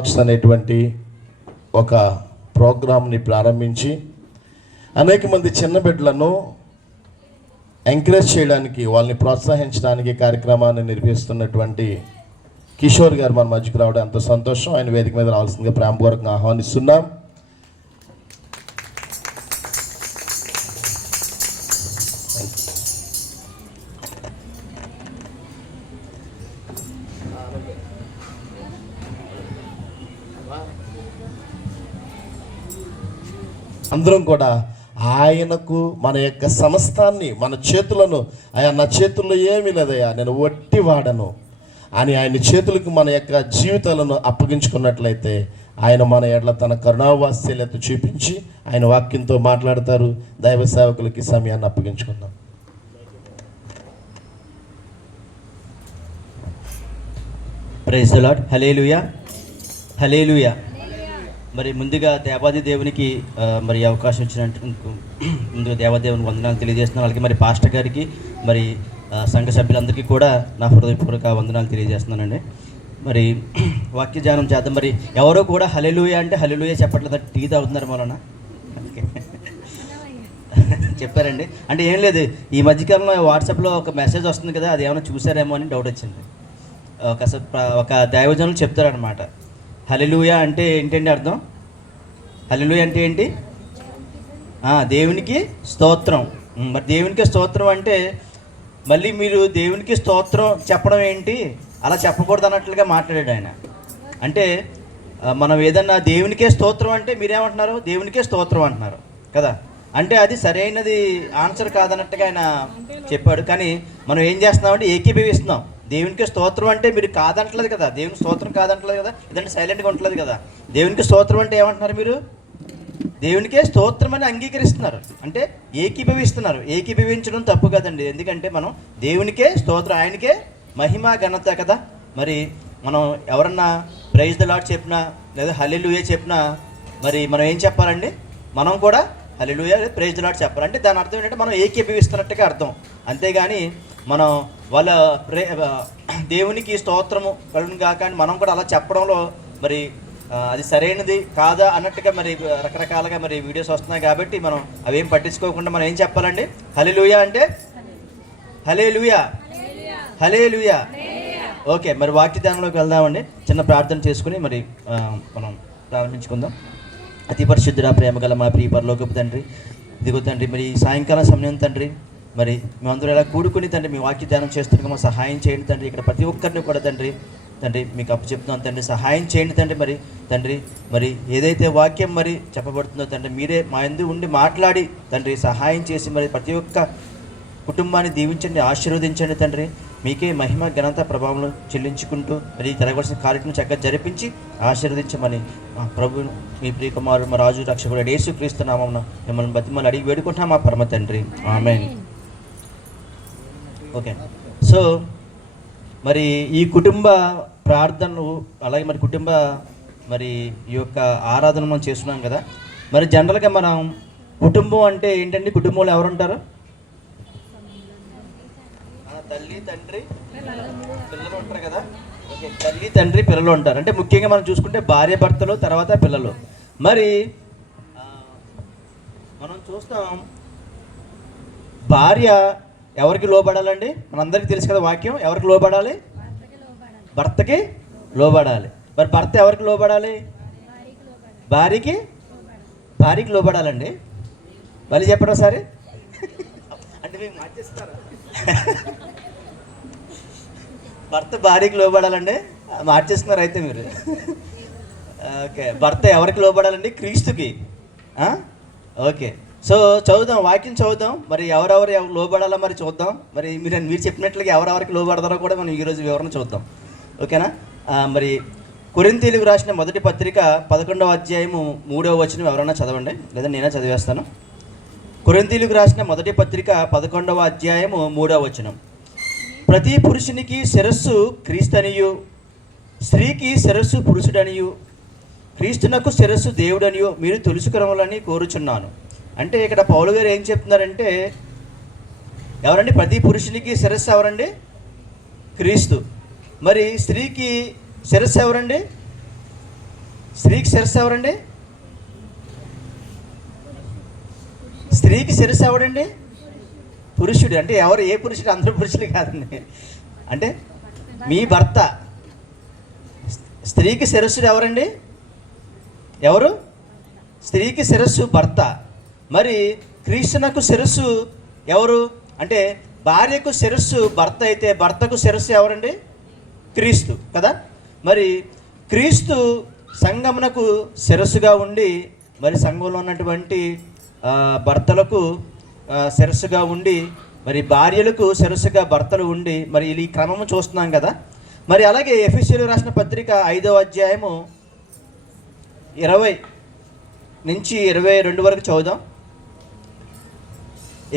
Talks అనేటువంటి ఒక ప్రోగ్రామ్ని ప్రారంభించి అనేక మంది చిన్న బిడ్డలను ఎంకరేజ్ చేయడానికి, వాళ్ళని ప్రోత్సహించడానికి కార్యక్రమాన్ని నిర్వహిస్తున్నటువంటి కిషోర్ గారు మన మధ్యకు రావడం ఎంతో సంతోషం. ఆయన వేదిక మీద రావాల్సిందిగా ప్రేమపూర్వకంగా ఆహ్వానిస్తున్నాం. అందరం కూడా ఆయనకు మన యొక్క సమస్తాన్ని, మన చేతులను, అయ్యా నా చేతుల్లో ఏమీ లేదయ్యా, నేను వట్టి వాడను అని ఆయన చేతులకు మన యొక్క జీవితాలను అప్పగించుకున్నట్లయితే ఆయన మన ఎడ్ల తన కరుణావాత్సల్యత చూపించి ఆయన వాక్యంతో మాట్లాడతారు. దైవ సేవకులకి సమయాన్ని అప్పగించుకుందాం. Praise the lord. Hallelujah, hallelujah. మరి ముందుగా దేవాది దేవునికి మరి అవకాశం ఇచ్చినట్టు ముందుగా దేవాదేవునికి వందనాలు తెలియజేస్తున్నాను. వాళ్ళకి మరి పాస్టర్ గారికి, మరి సంఘ సభ్యులందరికీ కూడా నా హృదయపూర్వక వందనాలు తెలియజేస్తున్నానండి. మరి వాక్య ధ్యానం చేద్దాం. మరి ఎవరో కూడా హల్లెలూయా అంటే హల్లెలూయా చెప్పట్లేదు, టీ తాగుతున్నారు మొన్న చెప్పారండి. అంటే ఏం లేదు, ఈ మధ్యకాలంలో వాట్సాప్లో ఒక మెసేజ్ వస్తుంది కదా, అది ఏమైనా చూసారేమో అని డౌట్ వచ్చింది. ఒక దైవజనులు చెప్తారనమాట, హల్లెలూయా అంటే ఏంటండి అర్థం? హల్లెలూయా అంటే ఏంటి? దేవునికి స్తోత్రం. మరి దేవునికి స్తోత్రం అంటే మళ్ళీ మీరు దేవునికి స్తోత్రం చెప్పడం ఏంటి, అలా చెప్పకూడదు అన్నట్లుగా మాట్లాడాడు ఆయన. అంటే మనం ఏదన్నా దేవునికే స్తోత్రం అంటే మీరేమంటున్నారు? దేవునికే స్తోత్రం అంటున్నారు కదా. అంటే అది సరైనది ఆన్సర్ కాదన్నట్టుగా ఆయన చెప్పాడు. కానీ మనం ఏం చేస్తున్నామంటే ఏకీభవిస్తున్నాం. దేవునికి స్తోత్రం అంటే మీరు కాదంటలేదు కదా, దేవునికి స్తోత్రం కాదంటలేదు కదా, ఇదంటే సైలెంట్గా ఉండలేదు కదా. దేవునికి స్తోత్రం అంటే ఏమంటున్నారు మీరు? దేవునికే స్తోత్రం అని అంగీకరిస్తున్నారు, అంటే ఏకీభవిస్తున్నారు. ఏకీభవించడం తప్పు కదండి, ఎందుకంటే మనం దేవునికే స్తోత్రం, ఆయనకే మహిమ ఘనత కదా. మరి మనం ఎవరన్నా ప్రైజ్ ది లార్డ్ చెప్పినా లేదా హల్లెలూయా చెప్పినా మరి మనం ఏం చెప్పాలండి? మనం కూడా హల్లెలూయా ప్రైజ్ ది లార్డ్ చెప్పాలి. అంటే దాని అర్థం ఏంటంటే మనం ఏకీభవిస్తున్నట్టుగా అర్థం. అంతేగాని మనం వాళ్ళ దేవునికి స్తోత్రము కలుగును గాక అని మనం కూడా అలా చెప్పడంలో మరి అది సరైనది కాదా అన్నట్టుగా మరి రకరకాలుగా మరి వీడియోస్ వస్తున్నాయి. కాబట్టి మనం అవేం పట్టించుకోకుండా మనం ఏం చెప్పాలండి? హల్లెలూయా అంటే హల్లెలూయా, హల్లెలూయా. ఓకే, మరి వాక్య ధ్యానంలోకి వెళ్దామండి. చిన్న ప్రార్థన చేసుకుని మరి మనం ప్రారంభించుకుందాం. అతి పరిశుద్ధుడా, ప్రేమ గల మా ప్రియ పరలోకపు తండ్రి, ఇదిగో తండ్రి మరి సాయంకాలం సమయం తండ్రి, మరి మేమందరూ ఎలా కూడుకుని తండ్రి మీ వాక్య ధ్యానం చేస్తున్నామో సహాయం చేయండి తండ్రి. ఇక్కడ ప్రతి ఒక్కరిని కూడా తండ్రి మీకు అప్పచెప్తున్నాం తండ్రి, సహాయం చేయండి తండ్రి. మరి ఏదైతే వాక్యం మరి చెప్పబడుతుందో తండ్రి, మీరే మా యందు ఉండి మాట్లాడి తండ్రి సహాయం చేసి మరి ప్రతి ఒక్క కుటుంబాన్ని దీవించండి, ఆశీర్వదించండి తండ్రి. మీకే మహిమ ఘనత ప్రభావం చెల్లించుకుంటూ మరి జరగవలసిన కార్యక్రమం చక్కగా జరిపించి ఆశీర్వదించమని మా ప్రభు మీ ప్రియకుమారుడు మా రాజు రక్షకుడు యేసుక్రీస్తు నామమున మిమ్మల్ని బతిమల్ని అడిగి వేడుకుంటున్నాం మా పరమ తండ్రి, ఆమేన్. ఓకే, సో మరి ఈ కుటుంబ ప్రార్థనలు అలాగే మరి కుటుంబ మరి ఈ యొక్క ఆరాధన మనం చేస్తున్నాం కదా. మరి జనరల్గా మనం కుటుంబం అంటే ఏంటండి? కుటుంబంలో ఎవరు ఉంటారు? తల్లి, తండ్రి, పిల్లలు ఉంటారు కదా. ఓకే, తల్లి, తండ్రి, పిల్లలు ఉంటారు. అంటే ముఖ్యంగా మనం చూసుకుంటే భార్య భర్తలు, తర్వాత పిల్లలు. మరి మనం చూస్తాం భార్య ఎవరికి లోబడాలండి? మనందరికీ తెలుసు కదా వాక్యం. ఎవరికి లోబడాలి? భర్తకి లోబడాలి. మరి భర్త ఎవరికి లోబడాలి? భార్యకి లోబడాలండి. మళ్ళీ చెప్పడం సరే అంటే మీకు మార్చేస్తారా? భర్త భార్యకి లోబడాలండి, మార్చేస్తున్నారు అయితే మీరు. ఓకే, భర్త ఎవరికి లోబడాలండి? క్రీస్తుకి. ఓకే, సో చదువుదాం, వాక్యం చదువుదాం. మరి ఎవరెవరు లోబడాలో మరి చూద్దాం. మరి మీరు చెప్పినట్లుగా ఎవరెవరికి లోబడతారో కూడా మనం ఈరోజు వివరణ చూద్దాం. ఓకేనా? మరి కొరింథీయులకు రాసిన మొదటి పత్రిక 11వ అధ్యాయము 3వ వచనం ఎవరైనా చదవండి, లేదా నేనే చదివేస్తాను. కొరింథీయులకు రాసిన మొదటి పత్రిక 11వ అధ్యాయము 3వ వచనం. ప్రతి పురుషునికి శిరస్సు క్రీస్తనియు, స్త్రీకి శిరస్సు పురుషుడనియు, క్రీస్తునకు శిరస్సు దేవుడనియు మీరు తెలుసుకొనవాలని కోరుచున్నాను. అంటే ఇక్కడ పౌలు గారు ఏం చెప్తున్నారంటే, ఎవరండి? ప్రతి పురుషునికి శిరస్సు ఎవరండి? క్రీస్తు. మరి స్త్రీకి శిరస్సు ఎవరండి? స్త్రీకి శిరస్సు ఎవరండి? స్త్రీకి శిరస్సు ఎవడండి? పురుషుడు. అంటే ఎవరు? ఏ పురుషుడు? అందరూ పురుషులు కాదండి. అంటే మీ భర్త. స్త్రీకి శిరస్సుడు ఎవరండి? ఎవరు? స్త్రీకి శిరస్సు భర్త. మరి క్రీస్తునకు శిరస్సు ఎవరు? అంటే భార్యకు శిరస్సు భర్త అయితే భర్తకు శిరస్సు ఎవరండి? క్రీస్తు కదా. మరి క్రీస్తు సంఘమునకు శిరస్సుగా ఉండి మరి సంఘంలో ఉన్నటువంటి భర్తలకు శిరస్సుగా ఉండి మరి భార్యలకు శిరస్సుగా భర్తలు ఉండి మరి ఈ క్రమము చూస్తున్నాం కదా. మరి అలాగే ఎఫెసీయులకు రాసిన పత్రిక 5వ అధ్యాయము 20 నుంచి 22 వరకు చదువుదాం.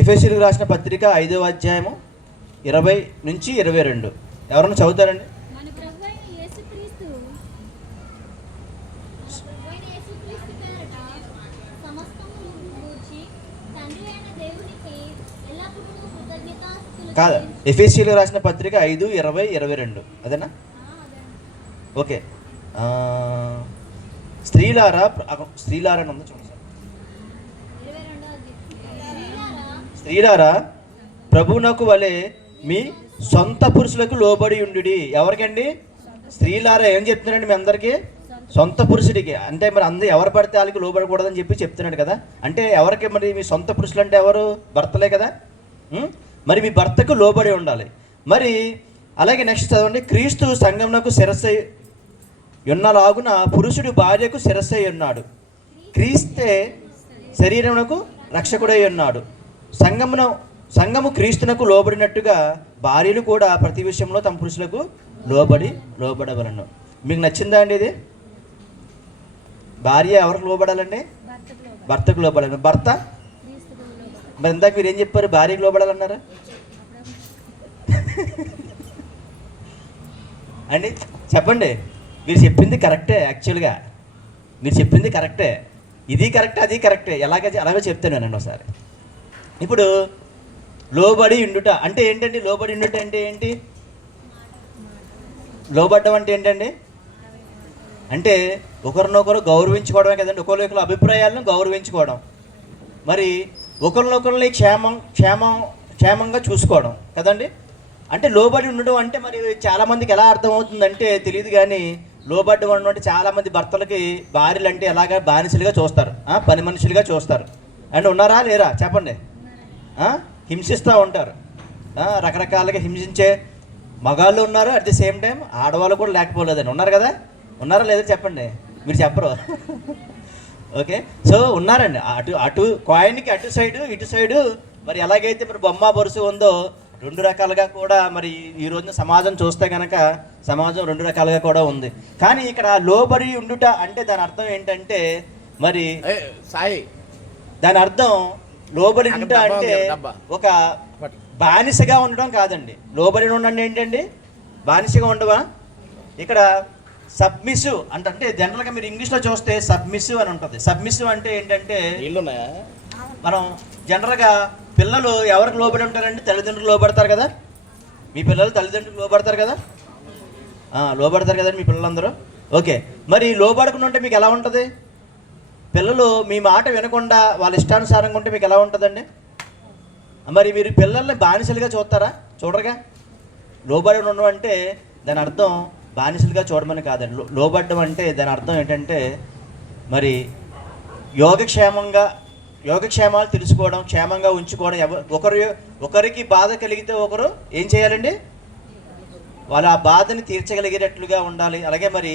ఎఫెసీయులకు రాసిన పత్రిక 5వ అధ్యాయము 20 నుంచి 22 ఎవరన్నా చదువుతారండి? కాదు, ఎఫెసీయులకు రాసిన పత్రిక 5, 20, 22 అదేనా? ఓకే. స్త్రీలారా అని ఉందో చూడండి సార్. స్త్రీలారా ప్రభువునకు వలె మీ సొంత పురుషులకు లోబడి ఉండుడి. ఎవరికండి? స్త్రీలారా ఏం చెప్తున్నారండి మీ అందరికీ? సొంత పురుషుడికి. అంటే మరి అందరూ ఎవరు పడితే వాళ్ళకి లోబడకూడదని చెప్పి చెప్తున్నాడు కదా. అంటే ఎవరికి? మరి మీ సొంత పురుషులు అంటే ఎవరు? భర్తలే కదా. మరి మీ భర్తకు లోబడి ఉండాలి. మరి అలాగే నెక్స్ట్ చదవండి. క్రీస్తు సంఘమునకు శిరస్సై ఉన్నలాగున పురుషుడు భార్యకు శిరస్సై ఉన్నాడు. క్రీస్తే శరీరమునకు రక్షకుడై ఉన్నాడు. సంఘము క్రీస్తునకు లోబడినట్టుగా భార్యలు కూడా ప్రతి విషయంలో తమ పురుషులకు లోబడవలను. మీకు నచ్చిందా అండి ఇది? భార్య ఎవరికి లోబడాలండి? భర్తకు లోబడాలి. భర్త మరి ఇందాక మీరు ఏం చెప్పారు? భార్యకు లోబడాలన్నారా అండి? చెప్పండి. మీరు చెప్పింది కరెక్టే. యాక్చువల్గా మీరు చెప్పింది కరెక్టే. ఇది కరెక్టే, అది కరెక్టే. అలాగే చెప్తానండి ఒకసారి. ఇప్పుడు లోబడి ఉండుట అంటే ఏంటండి? లోబడి ఉండుట అంటే ఏంటి? లోబడ్డం అంటే ఏంటండి? అంటే ఒకరినొకరు గౌరవించుకోవడమే కదండి. ఒకరికొకరు అభిప్రాయాలను గౌరవించుకోవడం, మరి ఒకరినొకరిని క్షేమంగా చూసుకోవడం కదండి. అంటే లోబడి ఉండడం అంటే మరి చాలామందికి ఎలా అర్థమవుతుందంటే తెలియదు కానీ లోబడి ఉండడం అంటే చాలామంది భర్తలకి భార్యలు అంటే ఎలాగా బానిసలుగా చూస్తారు, పని మనుషులుగా చూస్తారు. అంటే ఉన్నారా లేరా చెప్పండి? హింసిస్తూ ఉంటారు. రకరకాలుగా హింసించే మగాళ్ళు ఉన్నారు, అట్ ది సేమ్ టైం ఆడవాళ్ళు కూడా లేకపోలేదండి. ఉన్నారు కదా. ఉన్నారా లేదా చెప్పండి? మీరు చెప్పరు. ఓకే. సో ఉన్నారండి. అటు కాయిన్కి అటు సైడు ఇటు సైడు. మరి ఎలాగైతే మరి బొమ్మ బొరుసు ఉందో రెండు రకాలుగా కూడా మరి ఈ రోజున సమాజం చూస్తే కనుక సమాజం రెండు రకాలుగా కూడా ఉంది. కానీ ఇక్కడ లోబడి ఉండుట అంటే దాని అర్థం ఏంటంటే మరి దాని అర్థం లోబడి ఉండుట అంటే ఒక బానిసగా ఉండడం కాదండి. లోబడి ఉండడం ఏంటండి? బానిసగా ఉండవా? ఇక్కడ సబ్మిసివ్ అంటే జనరల్గా మీరు ఇంగ్లీష్లో చూస్తే సబ్మిసివ్ అని ఉంటుంది. సబ్మిసివ్ అంటే ఏంటంటే మనం జనరల్గా పిల్లలు ఎవరికి లోబడి ఉంటారండి? తల్లిదండ్రులు లోబడతారు కదా. మీ పిల్లలు తల్లిదండ్రులు లోబడతారు కదా. లోబడతారు కదండి మీ పిల్లలందరూ. ఓకే. మరి లోబడకుండా ఉంటే మీకు ఎలా ఉంటుంది? పిల్లలు మీ మాట వినకుండా వాళ్ళ ఇష్టానుసారంగా ఉంటే మీకు ఎలా ఉంటుందండి? మరి మీరు పిల్లల్ని బానిసలుగా చూస్తారా? చూడరుగా. లోబడి ఉండడం అంటే దాని అర్థం బానిసలుగా చూడమని కాదండి. లోబడ్డం అంటే దాని అర్థం ఏంటంటే మరి యోగక్షేమాలు తెలుసుకోవడం, క్షేమంగా ఉంచుకోవడం. ఒకరికి బాధ కలిగితే ఒకరు ఏం చేయాలండి? వాళ్ళ ఆ బాధని తీర్చగలిగేటట్లుగా ఉండాలి. అలాగే మరి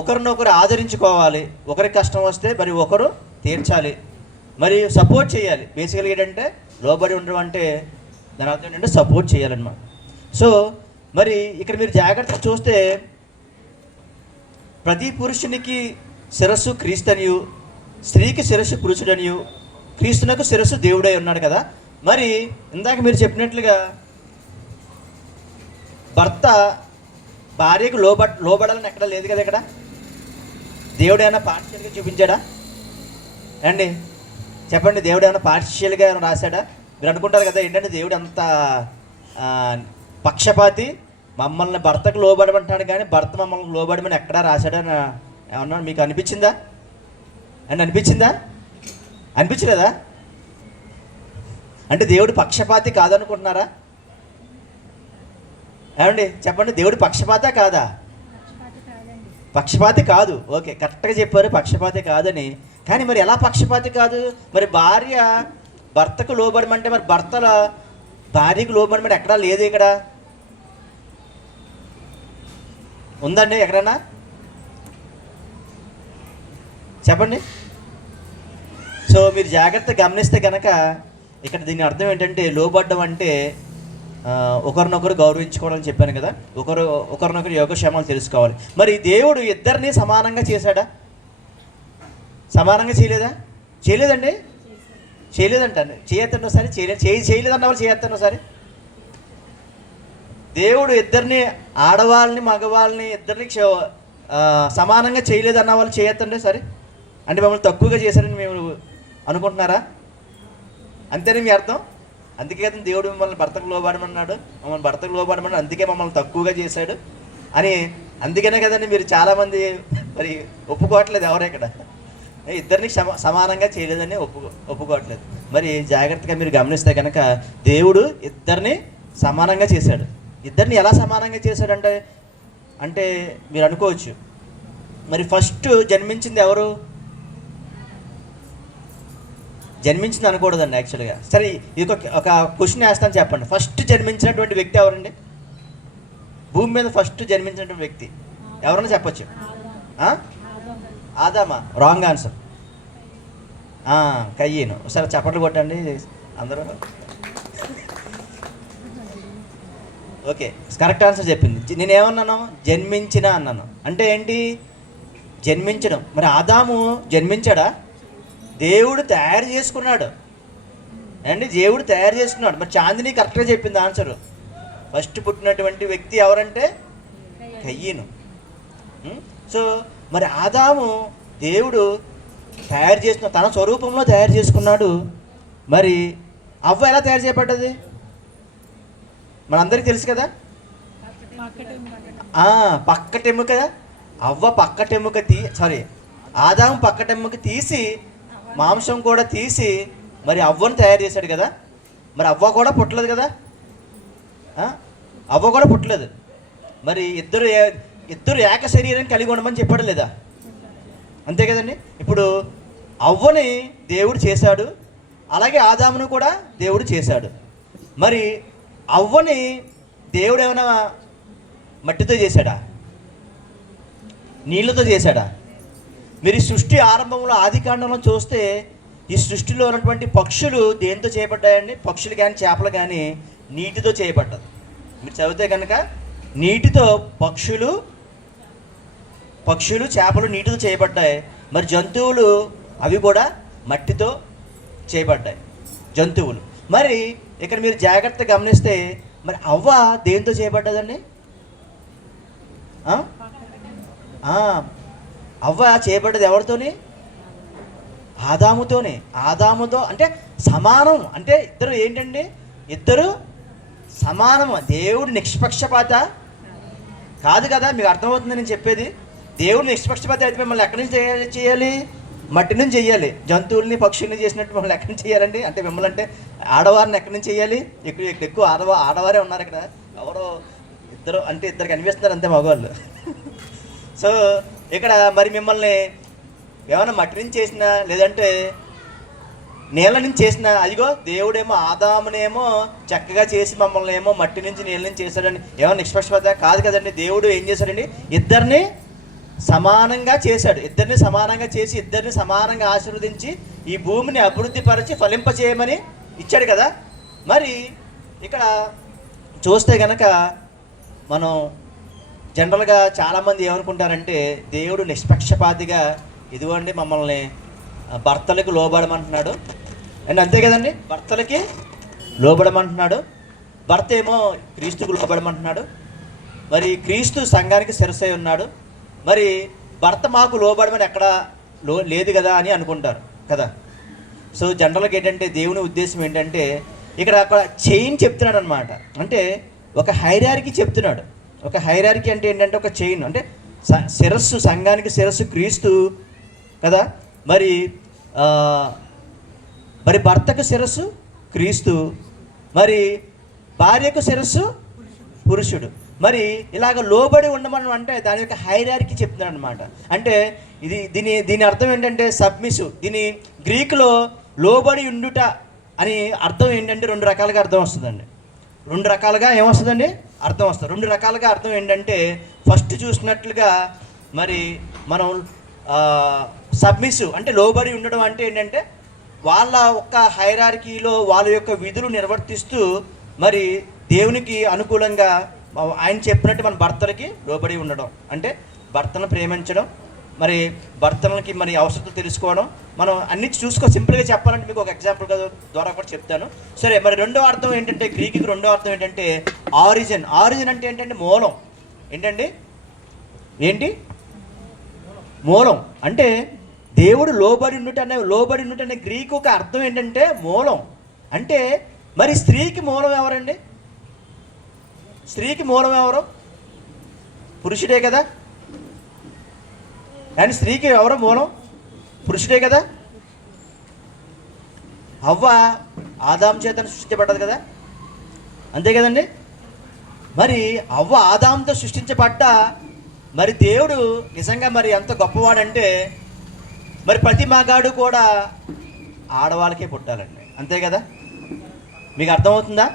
ఒకరినొకరు ఆదరించుకోవాలి. ఒకరికి కష్టం వస్తే మరి ఒకరు తీర్చాలి, మరి సపోర్ట్ చేయాలి. బేసికల్గా ఏంటంటే లోబడి ఉండడం అంటే దాని అర్థం ఏంటంటే సపోర్ట్ చేయాలన్నమాట. సో మరి ఇక్కడ మీరు జాగ్రత్తగా చూస్తే ప్రతి పురుషునికి శిరస్సు క్రీస్తనియు, స్త్రీకి శిరస్సు పురుషుడనియు, క్రీస్తునకు శిరస్సు దేవుడై ఉన్నాడు కదా. మరి ఇందాక మీరు చెప్పినట్లుగా భర్త భార్యకు లోబడాలని ఎక్కడ లేదు కదా. ఇక్కడ దేవుడు ఏమైనా పార్షియల్గా చూపించాడా అండి? చెప్పండి. దేవుడు ఏమైనా పార్షియల్గా ఏమైనా రాశాడా? మీరు అనుకుంటారు కదా ఏంటంటే దేవుడు అంత పక్షపాతి, మమ్మల్ని భర్తకు లోబడమంటాడు కానీ భర్త మమ్మల్ని లోబడమని ఎక్కడా రాశాడని ఏమన్నా మీకు అనిపించిందా అని అనిపించలేదా? అంటే దేవుడు పక్షపాతి కాదనుకుంటున్నారా? ఏమండి చెప్పండి, దేవుడు పక్షపాత కాదా? పక్షపాతి కాదు. ఓకే, కరెక్ట్గా చెప్పారు, పక్షపాతి కాదని. కానీ మరి ఎలా పక్షపాతి కాదు? మరి భార్య భర్తకు లోబడమంటే మరి భర్తల భార్యకు లోబడమంటే ఎక్కడా లేదు. ఇక్కడ ఉందండి ఎక్కడైనా? చెప్పండి. సో మీరు జాగ్రత్తగా గమనిస్తే కనుక ఇక్కడ దీని అర్థం ఏంటంటే, లోబడ్డం అంటే ఒకరినొకరు గౌరవించుకోవాలని చెప్పాను కదా, ఒకరినొకరు యోగక్షేమాలు తెలుసుకోవాలి. మరి దేవుడు ఇద్దరిని సమానంగా చేశాడా? సమానంగా చేయలేదండి. చేయలేదంటాను. చేయొద్దండి ఒకసారి. చేయలేదన్న వాళ్ళు చేయొద్దండి ఒకసారి. దేవుడు ఇద్దరిని, ఆడవాళ్ళని మగవాళ్ళని ఇద్దరిని సమానంగా చేయలేదన్న వాళ్ళు చేయొద్దండి సరే. అంటే మమ్మల్ని తక్కువగా చేశారని మేము అనుకుంటున్నారా? అంతేనే మీ అర్థం? అందుకే కదా దేవుడు మిమ్మల్ని భర్తకు లోబడమన్నాడు, మమ్మల్ని భర్తకు లోబడమన్నాడు, అందుకే మమ్మల్ని తక్కువగా చేశాడు అని. అందుకనే కదండి మీరు చాలామంది మరి ఒప్పుకోవట్లేదు. ఎవరు ఇక్కడ ఇద్దరిని సమానంగా చేయలేదని ఒప్పుకోవట్లేదు. మరి జాగ్రత్తగా మీరు గమనిస్తే కనుక దేవుడు ఇద్దరిని సమానంగా చేశాడు. ఇద్దరిని ఎలా సమానంగా చేశాడంటే అంటే మీరు అనుకోవచ్చు, మరి ఫస్ట్ జన్మించింది ఎవరు? జన్మించింది అనకూడదండి యాక్చువల్గా. సరే, ఇది ఒక క్వశ్చన్ వేస్తాను, చెప్పండి. ఫస్ట్ జన్మించినటువంటి వ్యక్తి ఎవరండి? భూమి మీద ఫస్ట్ జన్మించినటువంటి వ్యక్తి ఎవరన్నా చెప్పచ్చు? ఆదామా? Wrong answer. కయ్యను. ఒకసారి చప్పట్లు కొట్టండి అందరూ. ఓకే, కరెక్ట్ ఆన్సర్ చెప్పింది. నేనేమన్నాను? జన్మించిన అన్నాను. అంటే ఏంటి? జన్మించడం. మరి ఆదాము జన్మించాడా? దేవుడు తయారు చేసుకున్నాడు అండి. దేవుడు తయారు చేసుకున్నాడు. మరి చాందిని కరెక్ట్గా చెప్పింది ఆన్సరు. ఫస్ట్ పుట్టినటువంటి వ్యక్తి ఎవరంటే కయ్యను. సో మరి ఆదాము దేవుడు తయారు చేసుకున్న తన స్వరూపంలో తయారు చేసుకున్నాడు. మరి అవ్వ ఎలా తయారు చేయబడ్డది మనందరికీ తెలుసు కదా. పక్కటెముక. అవ్వ పక్కటెముక ఆదాము పక్కటెముక తీసి మాంసం కూడా తీసి మరి అవ్వను తయారు చేశాడు కదా. మరి అవ్వ కూడా పుట్టలేదు కదా. అవ్వ కూడా పుట్టలేదు. మరి ఇద్దరు ఏక శరీరం కలిగి ఉండమని చెప్పాడు లేదా? అంతే కదండి. ఇప్పుడు అవ్వని దేవుడు చేశాడు, అలాగే ఆదామును కూడా దేవుడు చేశాడు. మరి అవ్వని దేవుడు ఏమైనా మట్టితో చేశాడా? నీళ్ళతో చేశాడా? మీరు ఈ సృష్టి ఆరంభంలో ఆదికాండంలో చూస్తే ఈ సృష్టిలో ఉన్నటువంటి పక్షులు దేంతో చేయబడ్డాయండి? పక్షులు కానీ చేపలు కానీ నీటితో చేయబడ్డది. మీరు చదివితే కనుక నీటితో పక్షులు చేపలు నీటితో చేయబడ్డాయి. మరి జంతువులు అవి కూడా మట్టితో చేయబడ్డాయి జంతువులు. మరి ఇక్కడ మీరు జాగ్రత్తగా గమనిస్తే మరి అవ్వ దేంతో చేయబడ్డదండి? అవ్వ చేయబడ్డది ఎవరితోని? ఆదాముతోనే. ఆదాముతో అంటే సమానం. అంటే ఇద్దరు ఏంటండి? ఇద్దరు సమానము. దేవుడు నిష్పక్షపాత కాదు కదా. మీకు అర్థమవుతుంది నేను చెప్పేది. దేవుడు నిష్పక్షపాత అయితే మిమ్మల్ని ఎక్కడి నుంచి చేయాలి? మట్టి నుంచి చెయ్యాలి. జంతువుల్ని పక్షుల్ని చేసినట్టు మిమ్మల్ని ఎక్కడి నుంచి చేయాలండి? అంటే మిమ్మల్ని అంటే ఆడవారిని ఎక్కడి నుంచి చేయాలి? ఎక్కువ ఆడవారే ఉన్నారు ఇక్కడ. ఎవరో ఇద్దరు కనిపిస్తున్నారు అంతే మగవాళ్ళు. సో ఇక్కడ మరి మిమ్మల్ని ఏమైనా మట్టి నుంచి చేసినా లేదంటే నీళ్ళ నుంచి చేసినా, అదిగో దేవుడేమో ఆదామునేమో చక్కగా చేసి మమ్మల్ని ఏమో మట్టి నుంచి నీళ్ళ నుంచి చేశాడని ఏమో నిష్పక్షపాత కాదు కదండి. దేవుడు ఏం చేశాడండి? ఇద్దరిని సమానంగా చేశాడు. ఇద్దరిని సమానంగా చేసి ఇద్దరిని సమానంగా ఆశీర్వదించి ఈ భూమిని అభివృద్ధిపరిచి ఫలింపచేయమని ఇచ్చాడు కదా. మరి ఇక్కడ చూస్తే కనుక మనం జనరల్గా చాలామంది ఏమనుకుంటారంటే దేవుడు నిష్పక్షపాతిగా ఇదిగోండి మమ్మల్ని భర్తలకు లోబడమంటున్నాడు అండ్ అంతే కదండి. భర్తలకి లోబడమంటున్నాడు. భర్త ఏమో క్రీస్తుకు లోబడమంటున్నాడు. మరి క్రీస్తు సంఘానికి శిరస్సై ఉన్నాడు. మరి భర్త మాకు లోబడమని ఎక్కడ లేదు కదా అని అనుకుంటారు కదా. సో జనరల్గా ఏంటంటే దేవుని ఉద్దేశం ఏంటంటే ఇక్కడ అక్కడ చైన్ చెప్తున్నాడు అనమాట. అంటే ఒక హైరార్కీ చెప్తున్నాడు. ఒక హైరార్కీ అంటే ఏంటంటే ఒక చైన్. అంటే శిరస్సు, సంఘానికి శిరస్సు క్రీస్తు కదా. మరి మరి భర్తకు శిరస్సు క్రీస్తు, మరి భార్యకు శిరస్సు పురుషుడు. మరి ఇలాగ లోబడి ఉండమని అంటే దాని యొక్క హైరార్కీ చెప్తున్నాను అనమాట. అంటే దీని అర్థం ఏంటంటే సబ్మిసివ్. దీని గ్రీకులో లోబడి ఉండుట అని అర్థం ఏంటంటే రెండు రకాలుగా అర్థం వస్తుందండి. రెండు రకాలుగా ఏమొస్తుందండి అర్థం వస్తుంది. రెండు రకాలుగా అర్థం ఏంటంటే ఫస్ట్ చూసినట్లుగా మరి మనం సబ్మిసివ్ అంటే లోబడి ఉండడం అంటే ఏంటంటే వాళ్ళ యొక్క హైరార్కీలో వాళ్ళ యొక్క విధులు నిర్వర్తిస్తూ మరి దేవునికి అనుకూలంగా ఆయన చెప్పినట్టు మన భర్తలకి లోబడి ఉండడం, అంటే భర్తను ప్రేమించడం, మరి భర్తలకి మరి అవసరతలు తెలుసుకోవడం. మనం అన్ని సింపుల్గా చెప్పాలంటే మీకు ఒక ఎగ్జాంపుల్ ద్వారా కూడా చెప్తాను. సరే, మరి రెండో అర్థం ఏంటంటే గ్రీకుకి రెండో అర్థం ఏంటంటే ఆరిజిన్. ఆరిజిన్ అంటే ఏంటంటే మూలం. ఏంటండి మూలం అంటే దేవుడు లోబడి ఉండుట అనే గ్రీకు ఒక అర్థం ఏంటంటే మూలం. అంటే మరి స్త్రీకి మూలం ఎవరండి? స్త్రీకి మూలం ఎవరు? పురుషుడే కదా. కానీ స్త్రీకి ఎవరో మూలం? పురుషుడే కదా. హవ్వ ఆదాము చేత సృష్టించబడ్డది కదా, అంతే కదండి. మరి హవ్వ ఆదాముతో సృష్టించబడ్డ మరి దేవుడు నిజంగా మరి ఎంత గొప్పవాడంటే మరి ప్రతి మగాడు కూడా ఆడవాళ్ళకే పుట్టాలండి, అంతే కదా. మీకు అర్థమవుతుందా?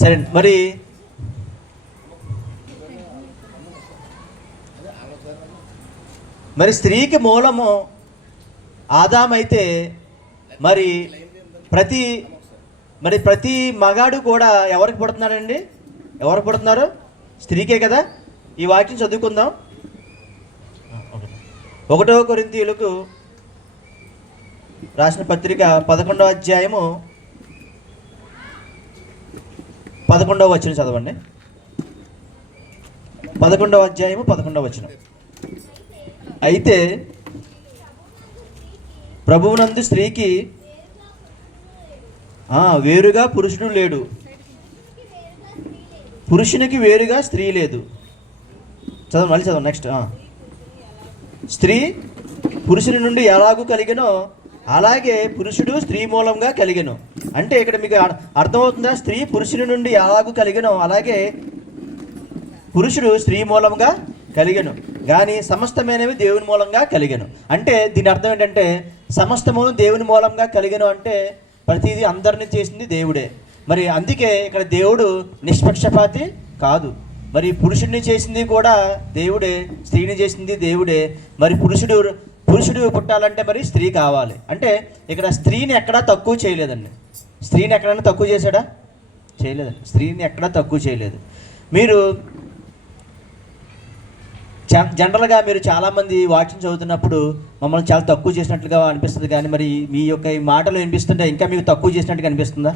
సరే, మరి స్త్రీకి మూలము ఆదామైతే మరి ప్రతి మగాడు కూడా ఎవరికి పుడుతున్నాడండి? ఎవరు పుడుతున్నారు? స్త్రీకే కదా. ఈ వాక్యం చదువుకుందాం. 1 కొరింథీయులకు రాసిన పత్రిక 11వ అధ్యాయము 11వ వచనం చదవండి. 11వ అధ్యాయము 11వ వచనం. అయితే ప్రభువునందు స్త్రీకి వేరుగా పురుషుడు లేడు, పురుషునికి వేరుగా స్త్రీ లేదు. మళ్ళీ చదవండి నెక్స్ట్. స్త్రీ పురుషుని నుండి ఎలాగూ కలిగెనో అలాగే పురుషుడు స్త్రీ మూలంగా కలిగెను. అంటే ఇక్కడ మీకు అర్థమవుతుందా? స్త్రీ పురుషుని నుండి ఎలాగూ కలిగెనో అలాగే పురుషుడు స్త్రీ మూలంగా కలిగెను, కానీ సమస్తమైనవి దేవుని మూలంగా కలిగెను. అంటే దీని అర్థం ఏంటంటే సమస్తము దేవుని మూలంగా కలిగెను అంటే ప్రతిదీ అందరినీ చేసింది దేవుడే. మరి అందుకే ఇక్కడ దేవుడు నిష్పక్షపాతి కాదు. మరి పురుషుడిని చేసింది కూడా దేవుడే, స్త్రీని చేసింది దేవుడే. మరి పురుషుడు పుట్టాలంటే మరి స్త్రీ కావాలి. అంటే ఇక్కడ స్త్రీని ఎక్కడా తక్కువ చేయలేదండి. స్త్రీని ఎక్కడైనా తక్కువ చేశాడా? చేయలేదండి. స్త్రీని ఎక్కడా తక్కువ చేయలేదు. మీరు జనరల్గా మీరు చాలామంది వాక్యం చదువుతున్నప్పుడు మమ్మల్ని చాలా తక్కువ చేసినట్లుగా అనిపిస్తుంది, కానీ మరి మీ యొక్క ఈ మాటలు వినిపిస్తుంటే ఇంకా మీకు తక్కువ చేసినట్టుగా అనిపిస్తుందా?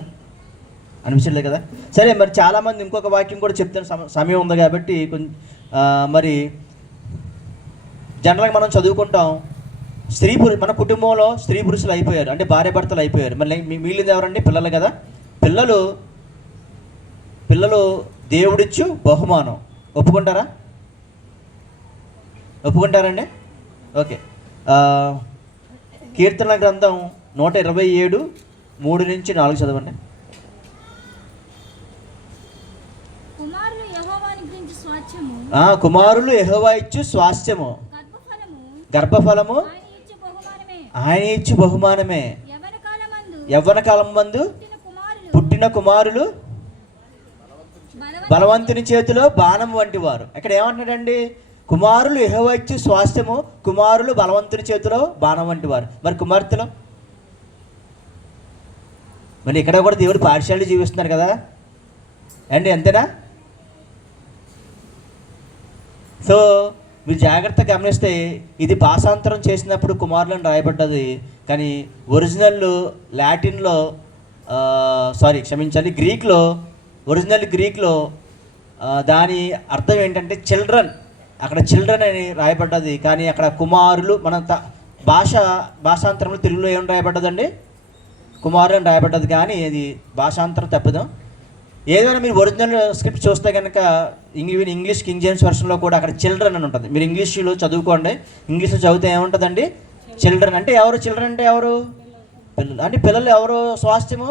అనిపించలేదు కదా. సరే, మరి చాలామంది ఇంకొక వాక్యం కూడా చెప్తాను, సమయం ఉంది కాబట్టి. మరి జనరల్గా మనం చదువుకుంటాం మన కుటుంబంలో స్త్రీ పురుషులు అయిపోయారు, అంటే భార్య భర్తలు అయిపోయారు. మరి మిగిలింది ఎవరండి? పిల్లలు కదా. పిల్లలు దేవుడిచ్చు బహుమానం. ఒప్పుకుంటారండి? ఓకే. కీర్తన గ్రంథం 127:3-4 చదవండి. కుమారులు యెహోవా ఇచ్చు స్వాస్థ్యము, గర్భఫలము ఆయన ఇచ్చు బహుమానమే. యవ్వన కాలం మందు పుట్టిన కుమారులు బలవంతుని చేతిలో బాణం వంటి వారు. ఇక్కడ ఏమంటున్నాడండి? కుమారులు యెహోవా ఇచ్చు స్వాస్థ్యము, కుమారులు బలవంతుని చేతిలో బాణం వంటి వారు. మరి కుమార్తెలు మరి ఇక్కడ కూడా దేవుడు పాఠశాలలో జీవిస్తున్నారు కదా అండి, అంతేనా? సో మీరు జాగ్రత్తగా గమనిస్తే ఇది భాషాంతరం చేసినప్పుడు కుమారులను రాయబడ్డది, కానీ ఒరిజినల్ లాటిన్లో ఒరిజినల్ గ్రీక్లో దాని అర్థం ఏంటంటే చిల్డ్రన్. అక్కడ చిల్డ్రన్ అని రాయబడ్డది, కానీ అక్కడ కుమారులు. మనం భాషాంతరంలో తెలుగులో ఏం రాయబడ్డదండి? కుమారుడు అని రాయబడ్డది, కానీ ఇది భాషాంతరం తప్పిదం. ఏదైనా మీరు ఒరిజినల్ స్క్రిప్ట్ చూస్తే కనుక ఇంగ్లీష్ కింగ్ జేమ్స్ వర్షన్లో కూడా అక్కడ చిల్డ్రన్ అని ఉంటుంది. మీరు ఇంగ్లీష్లో చదువుకోండి, ఇంగ్లీష్లో చదివితే ఏముంటుందండి? చిల్డ్రన్ అంటే ఎవరు? చిల్డ్రన్ అంటే ఎవరు? పిల్లలు. అంటే పిల్లలు ఎవరు స్వాస్థ్యము?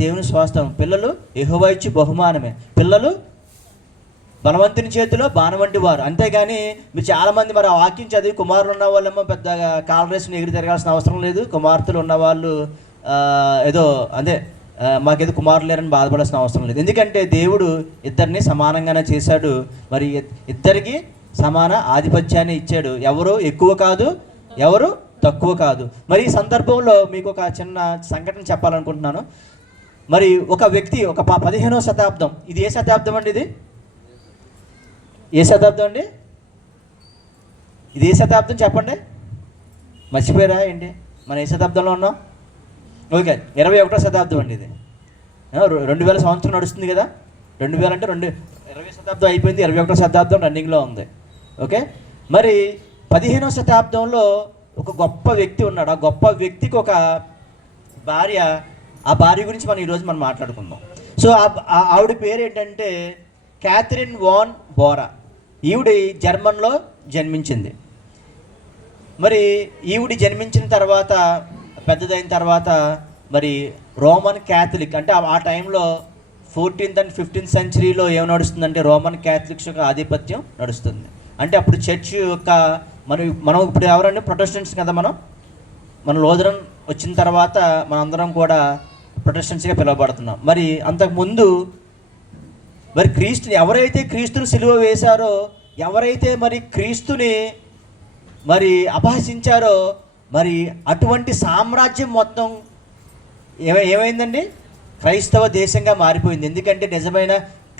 దేవుని స్వాస్థ్యం. పిల్లలు యెహోవా ఇచ్చి బహుమానమే. పిల్లలు బలవంతుని చేతిలో బాణ వంటి వారు. అంతేగాని మీరు చాలామంది మరి ఆ వాక్యం చదివి కుమారులు ఉన్న వాళ్ళేమో పెద్దగా కాళ్ళ రేసుని ఎగిరి తిరగాల్సిన అవసరం లేదు, కుమార్తెలు ఉన్నవాళ్ళు ఏదో అదే మాకేదో కుమారులు లేరని బాధపడాల్సిన అవసరం లేదు. ఎందుకంటే దేవుడు ఇద్దరిని సమానంగానే చేశాడు. మరి ఇద్దరికి సమాన ఆధిపత్యాన్ని ఇచ్చాడు. ఎవరు ఎక్కువ కాదు, ఎవరు తక్కువ కాదు. మరి ఈ సందర్భంలో మీకు ఒక చిన్న సంఘటన చెప్పాలనుకుంటున్నాను. మరి ఒక వ్యక్తి ఒక 15వ శతాబ్దం, ఇది ఏ శతాబ్దం అండి? ఇది ఏ శతాబ్దం అండి? ఇది ఏ శతాబ్దం చెప్పండి? మర్చిపోయారా ఏంటి? మనం ఏ శతాబ్దంలో ఉన్నాం? ఓకే, 21వ శతాబ్దం అండి. ఇది 2000 సంవత్సరం నడుస్తుంది కదా. 2000 అంటే 20వ శతాబ్దం అయిపోయింది, 21వ శతాబ్దం రన్నింగ్లో ఉంది. ఓకే, మరి 15వ శతాబ్దంలో ఒక గొప్ప వ్యక్తి ఉన్నాడు. ఆ గొప్ప వ్యక్తికి ఒక భార్య. ఆ భార్య గురించి ఈరోజు మనం మాట్లాడుకుందాం. సో ఆవిడ పేరు ఏంటంటే క్యాథరిన్ వాన్ బోరా. ఈవిడ జర్మన్లో జన్మించింది. మరి ఈవిడ జన్మించిన తర్వాత పెద్దదైన తర్వాత మరి రోమన్ క్యాథలిక్ అంటే ఆ టైంలో 14th and 15th సెంచరీలో ఏం నడుస్తుందంటే రోమన్ క్యాథలిక్స్ యొక్క ఆధిపత్యం నడుస్తుంది. అంటే అప్పుడు చర్చ్ యొక్క మనం ఇప్పుడు ఎవరంటే ప్రొటెస్టెంట్స్ కదా. మన లోదరన్ వచ్చిన తర్వాత మనందరం కూడా ప్రొటెస్టెంట్స్గా పిలువబడుతున్నాం. మరి అంతకుముందు మరి ఎవరైతే క్రీస్తుని సిలువ వేశారో, ఎవరైతే మరి క్రీస్తుని మరి అపహసించారో, మరి అటువంటి సామ్రాజ్యం మొత్తం ఏమైందండి? క్రైస్తవ దేశంగా మారిపోయింది. ఎందుకంటే నిజమైన